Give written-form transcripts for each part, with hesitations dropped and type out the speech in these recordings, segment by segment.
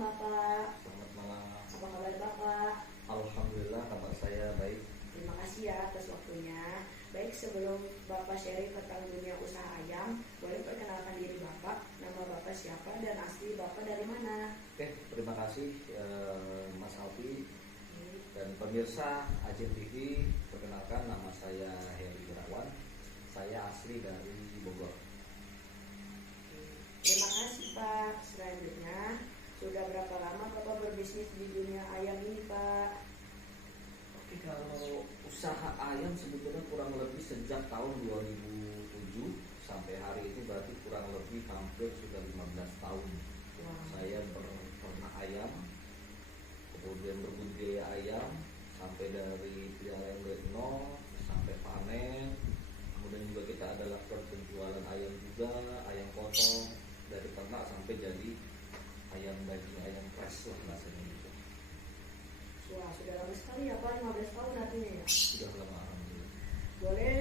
malam Bapak. Selamat malam. Apa kabar Bapak? Alhamdulillah kabar saya baik. Terima kasih ya atas waktunya. Baik, sebelum Bapak sharing tentang dunia usaha ayam, boleh perkenalkan diri Bapak, nama Bapak siapa dan asli Bapak dari mana? Oke, terima kasih Mas Alfi dan pemirsa Aceh TV. Perkenalkan, nama saya Heri Irawan. Saya asli dari Bogor. Terima kasih Pak. Selanjutnya, sudah berapa lama Bapak berbisnis di dunia ayam ini Pak? Oke, kalau usaha ayam sebetulnya kurang lebih sejak tahun 2007 sampai hari ini berarti kurang lebih hampir sudah 15 tahun. Wah. Saya berternak ayam, kemudian berbudidaya ayam sampai dari peliharaan dari nol sampai panen. Kemudian juga kita ada lakukan penjualan ayam juga, ayam potong dari ternak sampai jadi ayam daging, ayam fresh lah bahasanya gitu. Wah, sudah lama sekali ya Pak, 15 tahun artinya ya? Sudah lama alhamdulillah. Boleh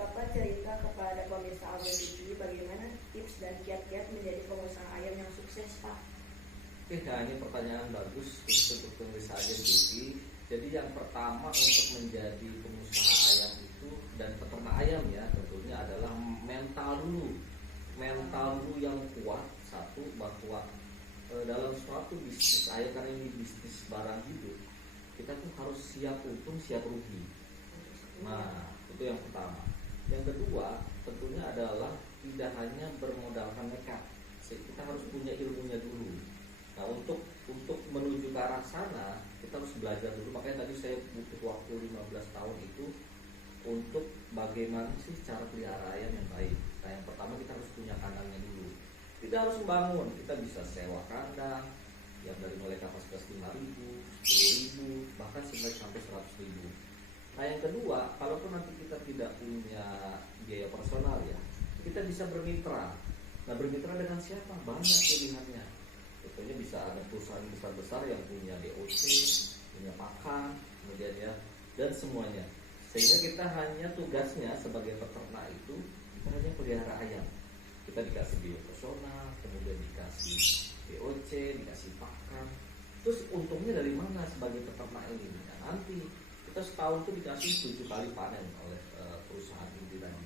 Bapak cerita kepada pemirsa Alwen TV bagaimana tips dan kiat-kiat menjadi pengusaha ayam yang sukses Pak? Oke, nah ini pertanyaan bagus untuk pemirsa Ajen TV. Jadi yang pertama untuk menjadi pengusaha ayam itu dan peternak ayam ya tentunya adalah mental dulu. Mental dulu yang kuat, satu bahwa dalam suatu bisnis ayam, karena ini bisnis barang hidup, kita tuh harus siap untung siap rugi. Nah itu yang pertama. Yang kedua tentunya adalah tidak hanya bermodalkan nekat, kita harus punya ilmunya dulu. Nah untuk menuju ke arah sana kita harus belajar dulu. Makanya tadi saya butuh waktu 15 tahun itu untuk bagaimana sih cara pelihara ayam yang baik. Nah yang pertama kita harus punya kandangnya dulu. Tidak harus membangun, kita bisa sewa kandang yang dari mulai kapasitas 5.000, 10.000, bahkan sampai 100.000. Nah yang kedua, kalaupun nanti kita tidak punya biaya personal ya, kita bisa bermitra. Nah bermitra dengan siapa? Banyak pilihannya. Contohnya bisa ada perusahaan besar-besar yang punya DOC, punya pakan, kemudian ya, dan semuanya. Sehingga kita hanya tugasnya sebagai peternak itu, kita hanya pelihara ayam. Kita dikasih biaya personal, kemudian dikasih DOC, dikasih pakan. Terus untungnya dari mana sebagai peternak ini? Nah, nanti kita setahun itu dikasih 7 kali panen oleh perusahaan inti tadi,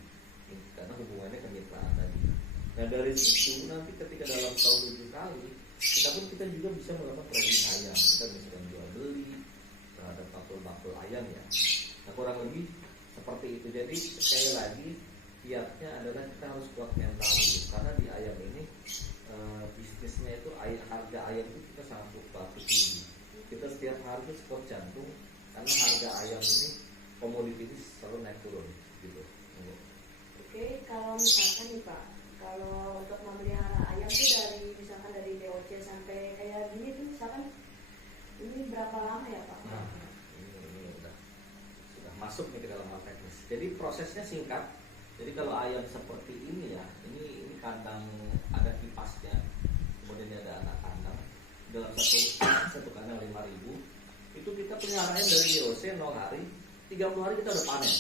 karena hubungannya kemitraan tadi. Nah dari situ nanti ketika dalam tahun 7 kali kita juga bisa melakukan trading ayam. Kita bisa jual beli terhadap bakul-bakul ayam ya. Nah kurang lebih seperti itu. Jadi sekali lagi kiatnya adalah kita harus kuat mental dulu, karena di ayam ini bisnisnya itu harga ayam itu kita sangat fluktuatif tinggi. Kita setiap hari itu spot jantung karena harga ayam ini komoditi ini selalu naik turun gitu. Oke, kalau misalkan nih Pak, kalau untuk memelihara ayam tuh misalkan dari DOC sampai kayak gini tuh misalkan ini berapa lama ya Pak? Nah, ini sudah masuk nih ke dalam hal teknis. Jadi prosesnya singkat. Jadi kalau ayam seperti ini ya, ini kandang ada kipasnya, kemudian ada anak kandang. Dalam satu kandang 5.000, itu kita pelihara ayam dari DOC 0 hari, 30 hari kita udah panen.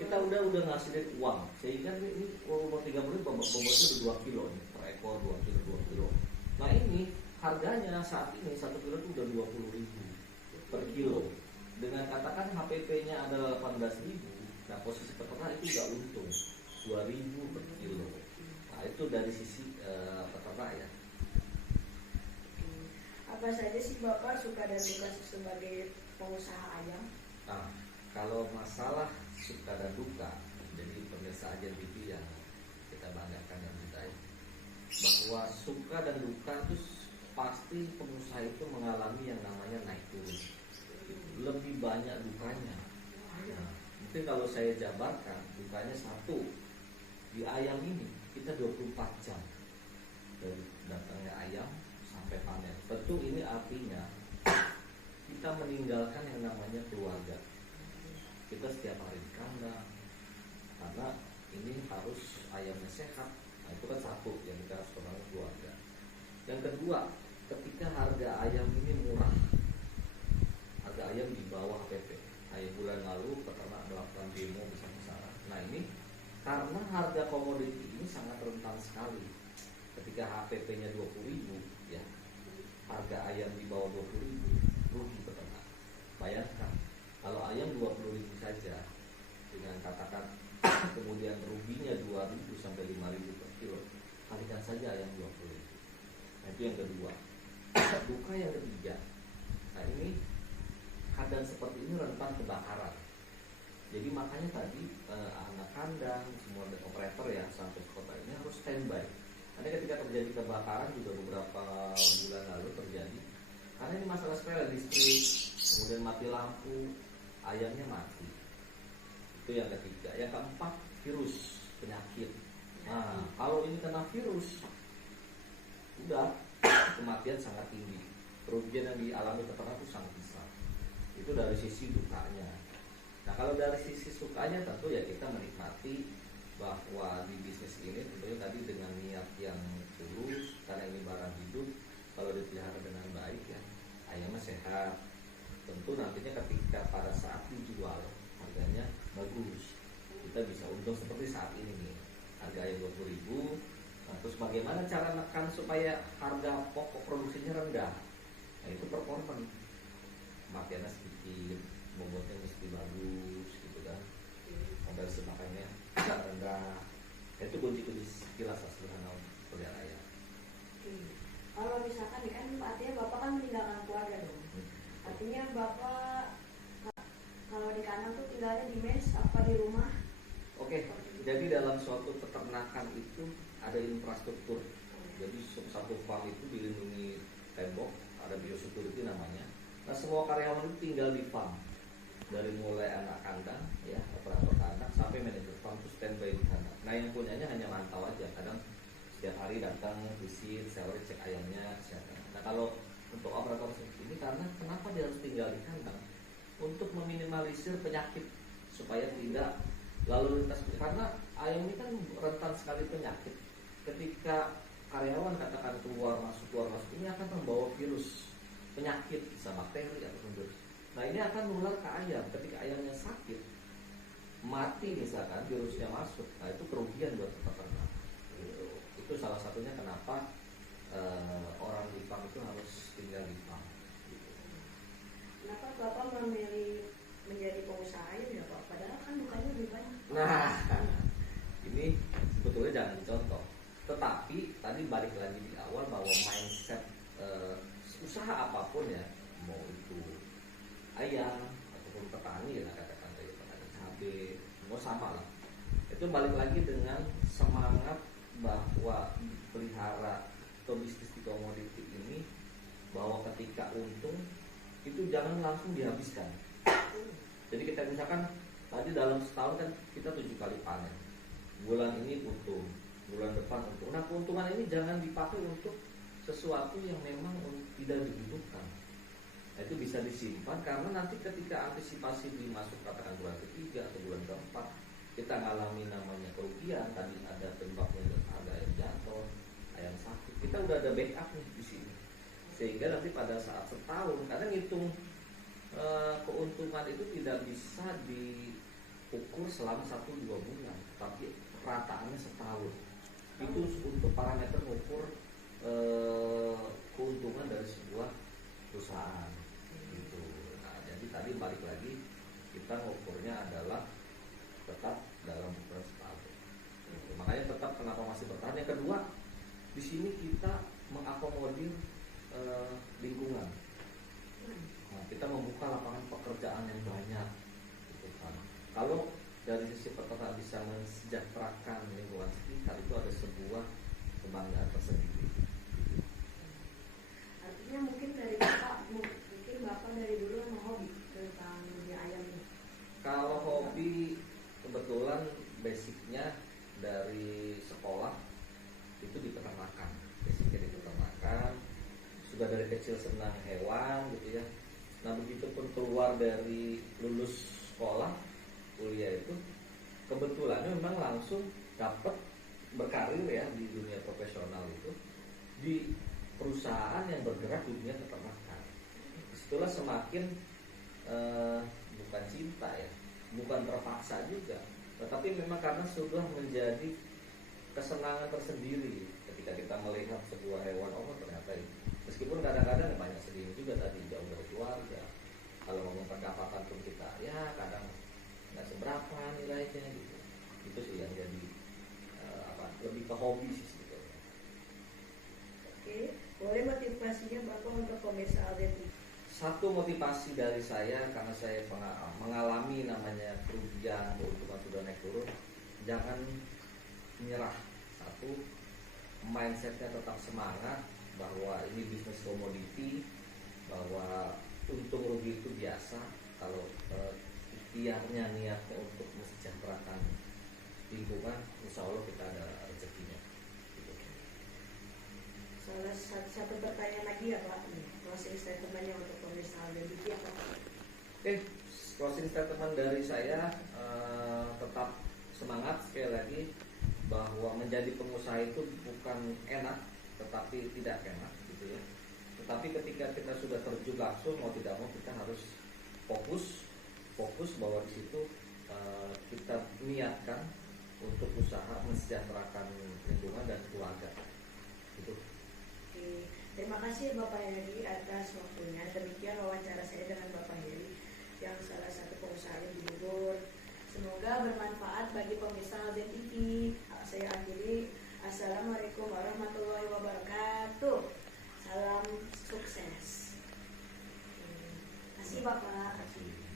Kita udah ngasilin uang, sehingga ini umur 30 bobotnya udah 2 kilo nih, per ekor 2 kilo. Nah ini harganya saat ini 1 kilo itu udah 20.000 per kilo. Dengan katakan HPP-nya ada 18.000, nah posisi peternak itu udah untung 2.000 per kilo. Nah itu dari sisi peternak ya. Apa saja sih Bapak suka dan duka sebagai pengusaha ayam? Nah kalau masalah suka dan duka, jadi pemirsa Ajen TV yang kita banggakan dan cintai, bahwa suka dan duka itu pasti pengusaha itu mengalami yang namanya naik turun. Lebih banyak dukanya. Nah, mungkin kalau saya jabarkan, dukanya satu, di ayam ini kita 24 jam dari datangnya ayam sampai panen. Tentu ini artinya kita meninggalkan yang namanya keluarga. Kita setiap hari di kandang, karena ini harus ayamnya sehat. Nah itu kan satu yang kita harus kenal keluarga. Yang kedua, ketika harga ayam ini murah, harga ayam di bawah HPP. Ayam bulan lalu peternak melakukan demo besar-besaran. Nah ini karena harga komoditi ini sangat rentan sekali. Ketika HPP-nya 20.000 ya, harga ayam di bawah 20.000, rugi peternak. Bayangkan kalau ayam 20.000 saja dengan katakan kemudian ruginya 2.000 sampai 5.000 per kilo, kalikan saja ayam 20.000. Nah, itu yang kedua. Duka yang ketiga, nah ini kandang seperti ini rentan kebakaran. Jadi makanya tadi anak kandang, semua operator yang sampai ke kota ini harus standby. Karena ketika terjadi kebakaran juga beberapa bulan lalu terjadi, karena ini masalah sepele, listrik, kemudian mati lampu, ayamnya mati. Itu yang ketiga. Yang keempat, virus, penyakit. Nah, kalau ini kena virus, udah kematian sangat tinggi. Kerugian yang dialami peternak itu sangat besar. Itu dari sisi dukanya. Nah, kalau dari sisi sukanya tentu ya kita menikmati bahwa di bisnis ini tentunya tadi dengan niat yang tulus, karena ini barang hidup, kalau dipelihara dengan baik ya ayamnya sehat. Tentu nantinya ketika pada saat dijual harganya bagus, kita bisa untung seperti saat ini nih, harga ayam 20.000. Nah, terus bagaimana cara menekan supaya harga pokok produksinya rendah? Nah, itu per korban kematiannya sedikit, bobotnya mesti bagus gitu kan, modal semakannya rendah. Itu kunci-kunci sekilas sederhana pelihara ayam. Kalau misalkan nih kan artinya bapak kan meninggalkan keluarga dong. Artinya bapak kalau di kandang tuh tinggalnya di mes apa di rumah? Oke, jadi dalam suatu peternakan itu ada infrastruktur. Jadi satu farm itu dilindungi tembok, ada biosecurity namanya. Nah, semua karyawan itu tinggal di farm, dari mulai anak kandang ya, operator kandang sampai manajer farm itu standby di kandang. Nah, yang punyanya hanya mantau aja, kadang setiap hari datang visit, seller cek ayamnya kesehatan. Nah, kalau untuk operator seperti ini, karena kenapa dia harus tinggal di kandang? Untuk meminimalisir penyakit supaya tidak lalu lintas, karena ayam ini kan rentan sekali penyakit. Ketika karyawan katakan keluar masuk ini akan membawa virus, penyakit, bisa bakteri atau virus. Nah, ini akan menular ke ayam. Ketika ayamnya sakit, mati misalkan, virusnya masuk, nah itu kerugian buat peternak. Itu salah satunya kenapa orang di farm itu harus tinggal di farm. Kenapa bapak memilih menjadi pengusaha ayam ya pak? Padahal kan dukanya lebih banyak. Nah, ini sebetulnya jangan dicontoh. Tetapi tadi balik lagi di awal bahwa mindset usaha apapun ya, mau itu ayam ataupun petani ya, katakan kayak petani cabai, semua sama lah. Itu balik lagi dengan semangat bahwa pelihara atau bisnis di komoditi ini, bahwa ketika untung itu jangan langsung dihabiskan. Jadi kita misalkan tadi dalam setahun kan kita 7 kali panen, bulan ini untung, bulan depan untung. Nah, keuntungan ini jangan dipakai untuk sesuatu yang memang tidak dibutuhkan. Nah, itu bisa disimpan, karena nanti ketika antisipasi dimasuk katakan bulan ketiga atau bulan keempat, kita ngalami namanya kerugian, tadi ada penyebabnya, ada ayam jatuh, ayam sakit, kita udah ada backup nih di sini, sehingga nanti pada saat setahun, kadang ngitung keuntungan itu tidak bisa diukur selama 1-2 bulan, tapi rataannya setahun. Itu untuk parameter mengukur keuntungan dari sebuah perusahaan gitu. Nah, jadi tadi balik lagi kita mengukurnya adalah tetap dalam ukuran setahun gitu. Makanya tetap kenapa masih bertahan. Yang kedua, di sini kita mengakomodir lingkungan. Nah, kita membuka lapangan pekerjaan yang banyak gitu kan. Kalau dari sisi peternak bisa mensejahterakan lingkungan sekitar, itu ada sebuah kebanggaan tersendiri. Artinya mungkin dari bapak, mungkin bapak dari dulu emang hobi tentang dunia ayam ini. Kalau hobi, kebetulan basicnya dari sekolah itu di peternakan. Basicnya di peternakan, sudah dari kecil senang hewan gitu ya. Nah, begitu pun keluar dari lulus sekolah, kuliah itu kebetulan memang langsung dapat berkarir ya di dunia profesional itu di perusahaan yang bergerak di dunia peternakan. Itulah semakin bukan cinta ya, bukan terpaksa juga, tetapi memang karena sudah menjadi kesenangan tersendiri ketika kita melihat sebuah hewan, oh ternyata ini. Meskipun kadang-kadang banyak satu motivasi dari saya karena saya mengalami namanya kerugian, keuntungan sudah naik turun, jangan menyerah. Satu, mindsetnya tetap semangat bahwa ini bisnis komoditi, bahwa untung rugi itu biasa. Kalau ikhtiarnya, niatnya untuk mensejahterakan lingkungan, insya Allah kita ada rezekinya. Salah satu pertanyaan lagi ya Pak, closing statementnya untuk pemirsa LDBT apa Pak? Oke, closing statement dari saya, tetap semangat sekali lagi bahwa menjadi pengusaha itu bukan enak, tetapi tidak enak gitu ya. Tetapi ketika kita sudah terjun langsung, mau tidak mau kita harus fokus bahwa di situ kita niatkan untuk usaha mensejahterakan lingkungan dan keluarga. Gitu. Oke, terima kasih Bapak Heri atas waktunya. Demikian wawancara saya dengan Bapak Heri yang salah satu pengusaha di Bogor. Semoga bermanfaat bagi pemirsa LDTV. Saya akhiri. Assalamualaikum warahmatullahi wabarakatuh. Salam sukses. Terima kasih Bapak. Terima kasih.